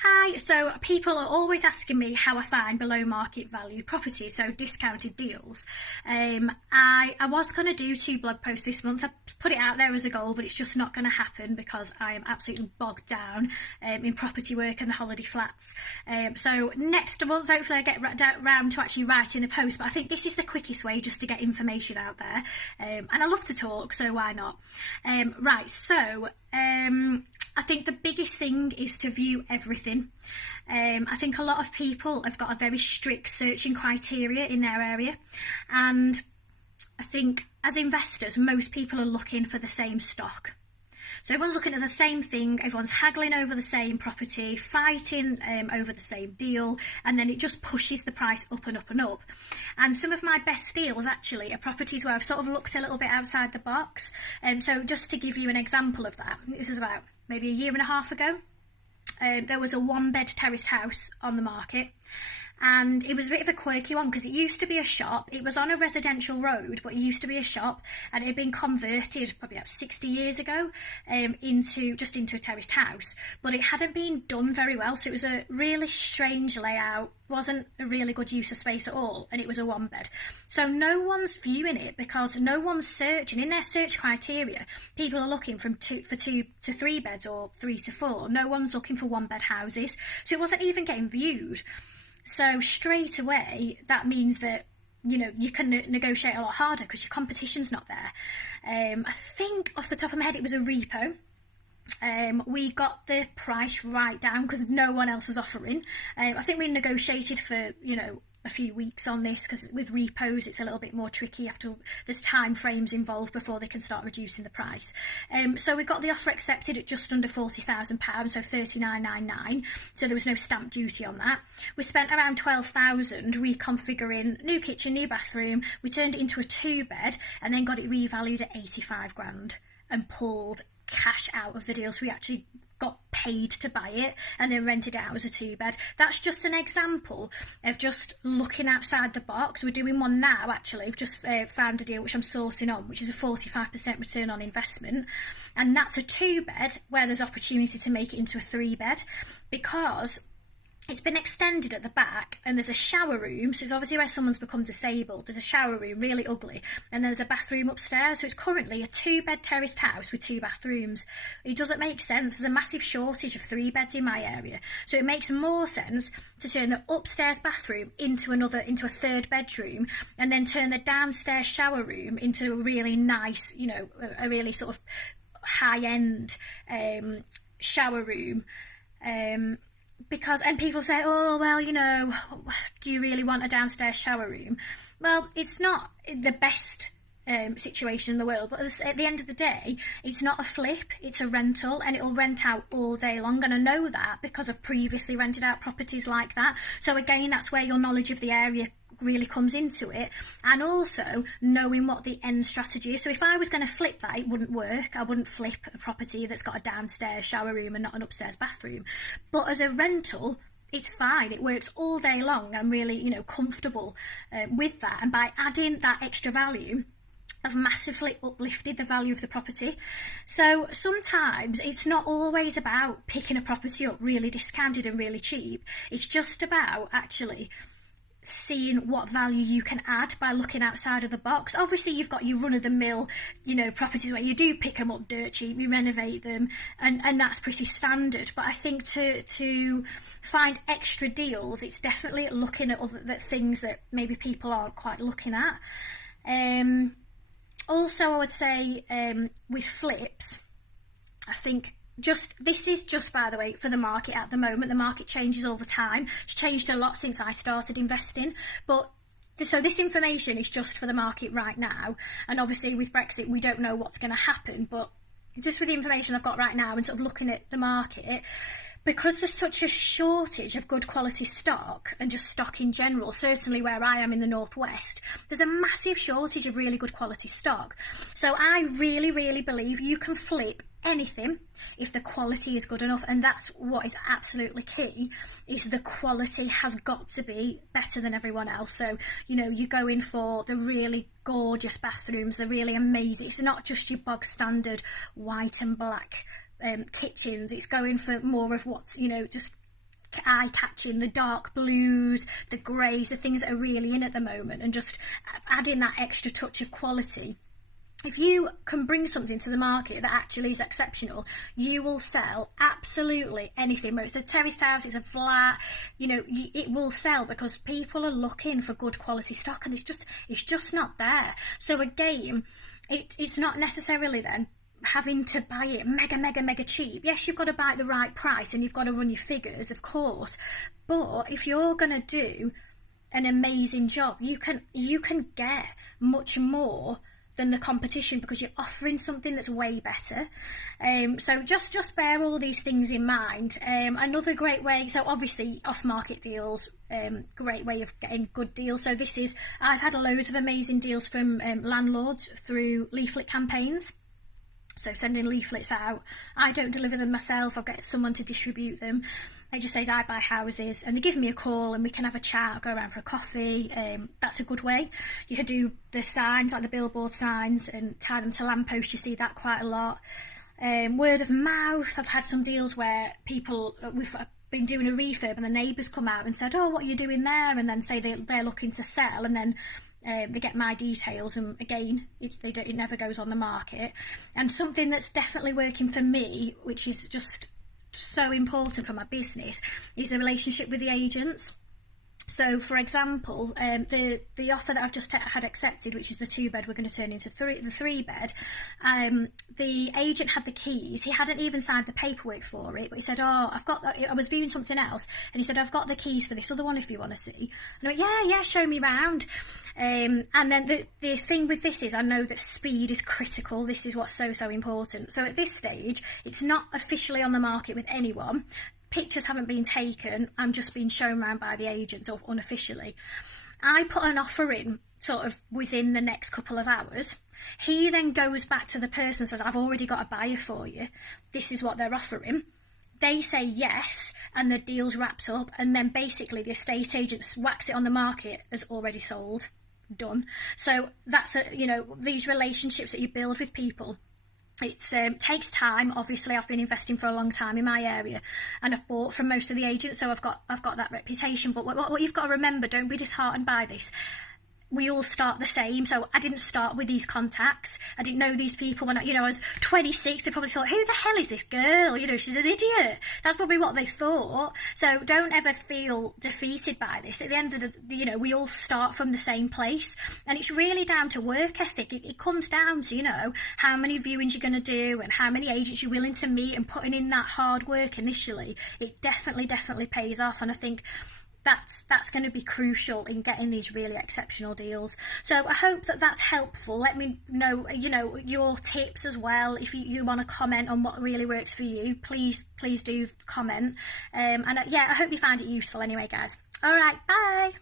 Hi, so people are always asking me how I find below market value properties, so discounted deals. I was going to do 2 blog posts this month. I put it out there as a goal, but it's just not going to happen because I am absolutely bogged down in property work and the holiday flats. So next month, hopefully I get round to actually writing a post, but I think this is the quickest way just to get information out there. And I love to talk, so why not? I think the biggest thing is to view everything. I think a lot of people have got a very strict searching criteria in their area, and I think as investors, most people are looking for the same stock. So everyone's looking at the same thing, everyone's haggling over the same property, fighting over the same deal, and then it just pushes the price up and up and up. And some of my best deals actually are properties where I've sort of looked a little bit outside the box. So just to give you an example of that, this was about maybe a year and a half ago. There was a 1-bed terraced house on the market, and it was a bit of a quirky one because it used to be a shop. It was on a residential road, but it used to be a shop, and it had been converted probably about 60 years ago into a terraced house, but it hadn't been done very well, so it was a really strange layout, wasn't a really good use of space at all, and it was a 1-bed. So no one's viewing it because no one's searching. In their search criteria, people are looking for 2 to 3 beds or 3 to 4. No one's looking for 1-bed houses, so it wasn't even getting viewed. So straight away, that means that, you can negotiate a lot harder because your competition's not there. I think off the top of my head, it was a repo. We got the price right down because no one else was offering. I think we negotiated for, a few weeks on this because with repos it's a little bit more tricky after there's time frames involved before they can start reducing the price. So we got the offer accepted at just under £40,000, so 39,999. So there was no stamp duty on that. We spent around 12,000 reconfiguring new kitchen, new bathroom. We turned it into a 2-bed and then got it revalued at 85 grand and pulled cash out of the deal. So we actually got paid to buy it and then rented it out as a 2-bed. That's just an example of just looking outside the box. We're doing one now actually. We've just found a deal which I'm sourcing on, which is a 45% return on investment, and that's a 2-bed where there's opportunity to make it into a 3-bed because it's been extended at the back and there's a shower room, so it's obviously where someone's become disabled. There's a shower room, really ugly, and there's a bathroom upstairs, so it's currently a 2-bed terraced house with 2 bathrooms. It doesn't make sense. There's a massive shortage of 3-beds in my area, so it makes more sense to turn the upstairs bathroom into a 3rd bedroom and then turn the downstairs shower room into a really nice, a really sort of high-end shower room. And people say, oh, well, do you really want a downstairs shower room? Well, it's not the best situation in the world, but at the end of the day, it's not a flip, it's a rental, and it'll rent out all day long, and I know that because I've previously rented out properties like that. So again, that's where your knowledge of the area really comes into it, and also knowing what the end strategy is. So if I was going to flip that, it wouldn't work. I wouldn't flip a property that's got a downstairs shower room and not an upstairs bathroom. But as a rental, it's fine. It works all day long. I'm really, comfortable with that. And by adding that extra value, I've massively uplifted the value of the property. So sometimes it's not always about picking a property up really discounted and really cheap. It's just about actually seeing what value you can add by looking outside of the box. Obviously you've got your run-of-the-mill properties where you do pick them up dirt cheap, you renovate them, and that's pretty standard. But I think to find extra deals, it's definitely looking at other things that maybe people aren't quite looking at. Also, I would say with flips, I think this is just, by the way, for the market at the moment. The market changes all the time. It's changed a lot since I started investing. So this information is just for the market right now. And obviously with Brexit, we don't know what's going to happen. But just with the information I've got right now and sort of looking at the market, because there's such a shortage of good quality stock and just stock in general, certainly where I am in the northwest, there's a massive shortage of really good quality stock. So I really, really believe you can flip anything if the quality is good enough, and that's what is absolutely key, is the quality has got to be better than everyone else. So you go in for the really gorgeous bathrooms, the really amazing, it's not just your bog standard white and black kitchens. It's going for more of what's just eye-catching, the dark blues, the greys, the things that are really in at the moment, and just adding that extra touch of quality. If you can bring something to the market that actually is exceptional, you will sell absolutely anything. Whether it's a terraced house, it's a flat, it will sell, because people are looking for good quality stock, and it's just not there. So again, it's not necessarily then having to buy it mega cheap. Yes, you've got to buy at the right price, and you've got to run your figures, of course. But if you're going to do an amazing job, you can get much more than the competition, because you're offering something that's way better. So just bear all these things in mind. Another great way, so obviously off-market deals, great way of getting good deals. So I've had loads of amazing deals from landlords through leaflet campaigns. So sending leaflets out. I don't deliver them myself, I'll get someone to distribute them. It just says I buy houses, and they give me a call and we can have a chat, I'll go around for a coffee. That's a good way. You can do the signs, like the billboard signs, and tie them to lampposts. You see that quite a lot. Word of mouth. I've had some deals where we've been doing a refurb and the neighbours come out and said, oh, what are you doing there? And then say they're looking to sell, and then they get my details, and again, it never goes on the market. And something that's definitely working for me, which is just so important for my business, is a relationship with the agents. So, for example, the offer that I've just had accepted, which is the 2-bed, we're going to turn into the 3-bed. The agent had the keys. He hadn't even signed the paperwork for it, but he said, "Oh, I was viewing something else," and he said, "I've got the keys for this other one if you want to see." And I went, "Yeah, show me round." And then the thing with this is, I know that speed is critical. This is what's so important. So at this stage, it's not officially on the market with anyone. Pictures haven't been taken, I'm just being shown around by the agents, or unofficially. I put an offer in sort of within the next couple of hours. He then goes back to the person and says, "I've already got a buyer for you. This is what they're offering." They say yes, and the deal's wrapped up, and then basically the estate agents whacks it on the market as already sold. Done. So that's these relationships that you build with people. It takes time. Obviously, I've been investing for a long time in my area, and I've bought from most of the agents, so I've got that reputation. But what you've got to remember, don't be disheartened by this. We all start the same. So I didn't start with these contacts. I didn't know these people when I was 26. They probably thought, "Who the hell is this girl? She's an idiot." That's probably what they thought. So don't ever feel defeated by this. At the end of we all start from the same place, and it's really down to work ethic. It comes down to how many viewings you're going to do, and how many agents you're willing to meet, and putting in that hard work initially. It definitely pays off, and I think that's going to be crucial in getting these really exceptional deals. So I hope that's helpful. Let me know, your tips as well. If you want to comment on what really works for you, please do comment. I hope you find it useful anyway, guys. All right, bye.